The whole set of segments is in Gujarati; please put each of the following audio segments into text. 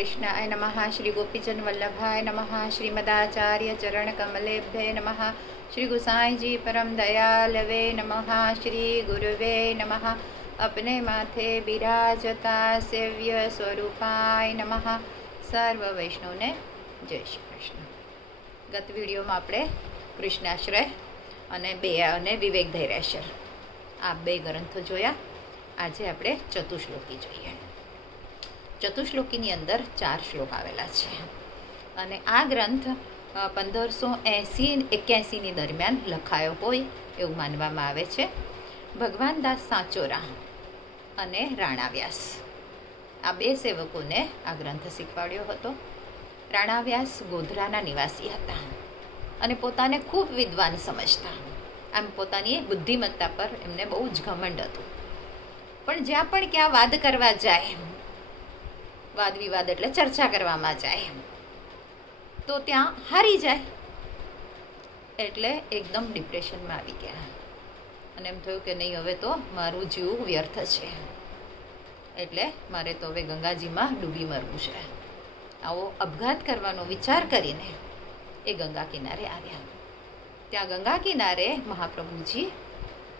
कृष्णाय नमः। श्री गोपीजन वल्लभाय नमः। श्रीमदाचार्य चरण कमलेभ्ये नमः। श्री गुसाई जी परम दयालवे नमः। श्री गुरुवे नमः। अपने माथे बिराजता सेव्य स्वरूपाय नमः। सर्व वैष्णव ने जय श्री कृष्ण। गत वीडियो में आपणे कृष्णाश्रय અને વિવેક ધૈર્યાશ્રય આ બે ગ્રંથો જોયા। આજે આપણે ચતુશ્લોકી જોઈએ। ચતુશ્લોકીની અંદર 4 શ્લોક આવેલા છે અને આ ગ્રંથ 1580-81ની દરમિયાન લખાયો હોય એવું માનવામાં આવે છે। ભગવાન દાસ સાચોરા અને રાણા વ્યાસ આ બે સેવકોને આ ગ્રંથ શીખવાડ્યો હતો। રાણા વ્યાસ ગોધરાના નિવાસી હતા અને પોતાને ખૂબ વિદ્વાન સમજતા। આમ પોતાની બુદ્ધિમત્તા પર એમને બહુ જ ઘમંડ હતું, પણ જ્યાં પણ ક્યાં વાદ કરવા જાય, વાદ વિવાદ એટલે ચર્ચા કરવામાં જાય તો ત્યાં હારી જાય, એટલે એકદમ ડિપ્રેશનમાં આવી ગયા અને એમ થયું કે નહીં, હવે તો મારું જીવ વ્યર્થ છે, એટલે મારે તો હવે ગંગાજીમાં ડૂબી મરવું છે। આવો અપઘાત કરવાનો વિચાર કરીને એ ગંગા કિનારે આવ્યા। ત્યાં ગંગા કિનારે મહાપ્રભુજી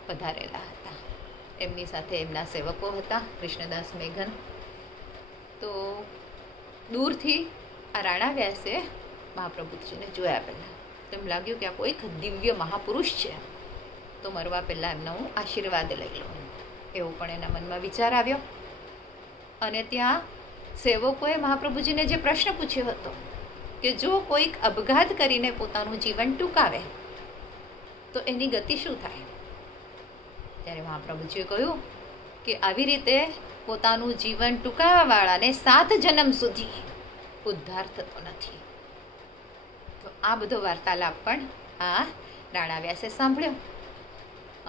પધારેલા હતા। એમની સાથે એમના સેવકો હતા, કૃષ્ણદાસ મેઘન। તો દૂરથી આ રાણા વ્યાસે મહાપ્રભુજીને જોયા પહેલાં એમ લાગ્યું કે આ કોઈક દિવ્ય મહાપુરુષ છે, તો મરવા પહેલાં એમનો હું આશીર્વાદ લઈ લઉં, એવો પણ એના મનમાં વિચાર આવ્યો। અને ત્યાં સેવકોએ મહાપ્રભુજીને જે પ્રશ્ન પૂછ્યો હતો કે જો કોઈક અપઘાત કરીને પોતાનું જીવન ટૂંકાવે તો એની ગતિ શું થાય, ત્યારે મહાપ્રભુજીએ કહ્યું કે આવી રીતે પોતાનું જીવન ટૂંકાવવાવાળાને 7 જન્મ સુધી ઉદ્ધાર થતો નથી। તો આ બધો વાર્તાલાપ પણ આ રાણા વ્યાસે સાંભળ્યો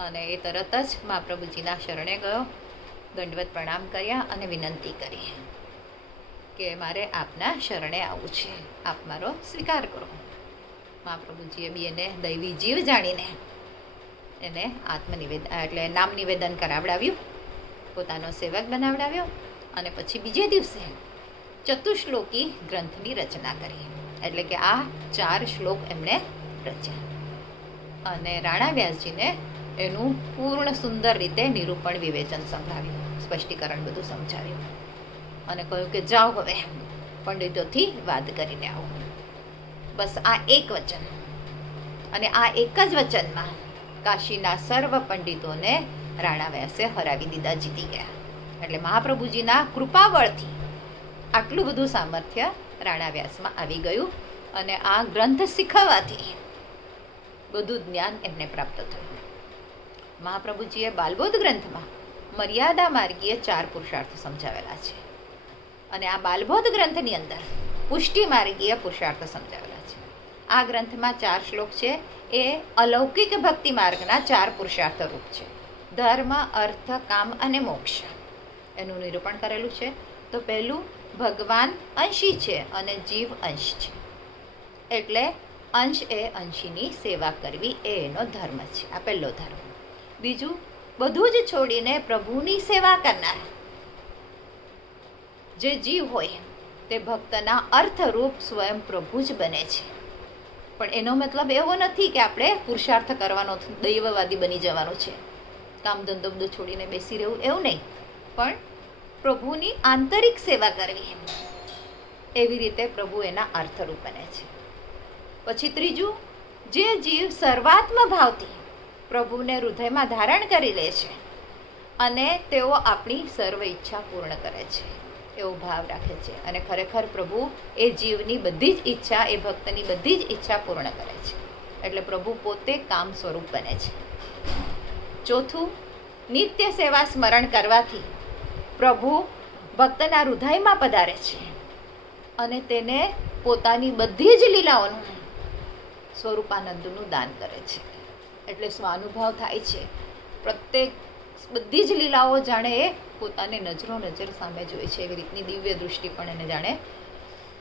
અને એ તરત જ મહાપ્રભુજીના શરણે ગયો, દંડવત પ્રણામ કર્યા અને વિનંતી કરી કે મારે આપના શરણે આવવું છે, આપ મારો સ્વીકાર કરો। મહાપ્રભુજીએ બી એને દૈવી જીવ જાણીને એને આત્મનિવેદન એટલે નામ નિવેદન કરાવડાવ્યું, પોતાનો સેવક બનાવડાવ્યો અને પછી બીજે દિવસે ચતુશ્લોકી ગ્રંથની રચના કરી, એટલે કે આ 4 શ્લોક એમણે રચ્યા અને રાણા વ્યાસજીને એનું પૂર્ણ સુંદર રીતે નિરૂપણ વિવેચન સંભળાવ્યું, સ્પષ્ટીકરણ બધું સમજાવ્યું અને કહ્યું કે જાઓ હવે પંડિતોથી વાદ કરીને આવો। બસ આ એક વચન, અને આ એક જ વચનમાં કાશીના સર્વ પંડિતોને રાણા વ્યાસે હરાવી દીધા, જીતી ગયા। એટલે મહાપ્રભુજીના કૃપાબળથી આટલું બધું સામર્થ્ય રાણા વ્યાસમાં આવી ગયું અને આ ગ્રંથ શીખવવાથી બધું જ્ઞાન એમને પ્રાપ્ત થયું। મહાપ્રભુજીએ બાલબોધ ગ્રંથમાં મર્યાદા માર્ગીય 4 પુરુષાર્થ સમજાવેલા છે અને આ બાલબોધ ગ્રંથની અંદર પુષ્ટિ માર્ગીય પુરુષાર્થ સમજાવેલા છે। આ ગ્રંથમાં 4 શ્લોક છે એ અલૌકિક ભક્તિ માર્ગના 4 પુરુષાર્થ રૂપ છે। ધર્મ, અર્થ, કામ અને મોક્ષ એનું નિરૂપણ કરેલું છે। તો પહેલું, ભગવાન અંશી છે અને જીવ અંશ છે, એટલે અંશ એ અંશીની સેવા કરવી એ એનો ધર્મ છે, આ પહેલો ધર્મ। બીજું, બધું જ છોડીને પ્રભુની સેવા કરનાર જે જીવ હોય તે ભક્તના અર્થરૂપ સ્વયં પ્રભુ જ બને છે, પણ એનો મતલબ એવો નથી કે આપણે પુરુષાર્થ કરવાનો, દૈવવાદી બની જવાનું છે, કામ ધંધો બધું છોડીને બેસી રહેવું એવું નહીં, પણ પ્રભુની આંતરિક સેવા કરવી, એવી રીતે પ્રભુ એના અર્થરૂપ બને છે। પછી ત્રીજું, જે જીવ સર્વાત્મ ભાવથી પ્રભુને હૃદયમાં ધારણ કરી લે છે અને તેઓ આપણી સર્વ ઈચ્છા પૂર્ણ કરે છે એવો ભાવ રાખે છે અને ખરેખર પ્રભુ એ જીવની બધી જ ઈચ્છા, એ ભક્તની બધી જ ઈચ્છા પૂર્ણ કરે છે, એટલે પ્રભુ પોતે કામ સ્વરૂપ બને છે। ચોથું, નિત્ય સેવા સ્મરણ કરવાથી પ્રભુ ભક્તના હૃદયમાં પધારે છે અને તેને પોતાની બધી જ લીલાઓનું સ્વરૂપાનંદનું દાન કરે છે, એટલે સ્વાનુભવ થાય છે। પ્રત્યેક બધી જ લીલાઓ જાણે એ પોતાને નજરો નજર સામે જોઈ છે એવી રીતની દિવ્ય દૃષ્ટિ પણ એને જાણે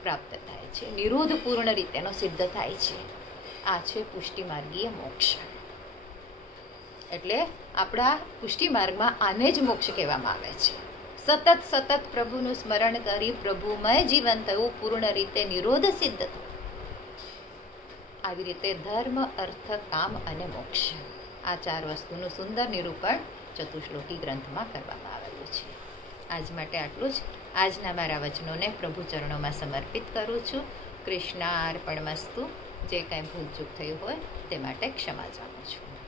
પ્રાપ્ત થાય છે, નિરોધ પૂર્ણ રીતેનો સિદ્ધ થાય છે। આ છે પુષ્ટિ માર્ગીય મોક્ષ। એટલે આપણા પુષ્ટિ માર્ગમાં આને જ મોક્ષ કહેવામાં આવે છે। સતત પ્રભુનું સ્મરણ કરી પ્રભુમય જીવન થયું, પૂર્ણ રીતે નિરોધ સિદ્ધ થયું. આવી રીતે ધર્મ, અર્થ, કામ અને મોક્ષ, આ 4 વસ્તુનું સુંદર નિરૂપણ ચતુશ્લોકી ગ્રંથમાં કરવામાં આવેલું છે. આજ માટે આટલું જ. આજના મારા વચનોને પ્રભુ ચરણોમાં સમર્પિત કરું છું. કૃષ્ણાર્પણમસ્તુ. જે કાંઈ ભૂલચૂક થયું હોય તે માટે ક્ષમા ચાહું છું.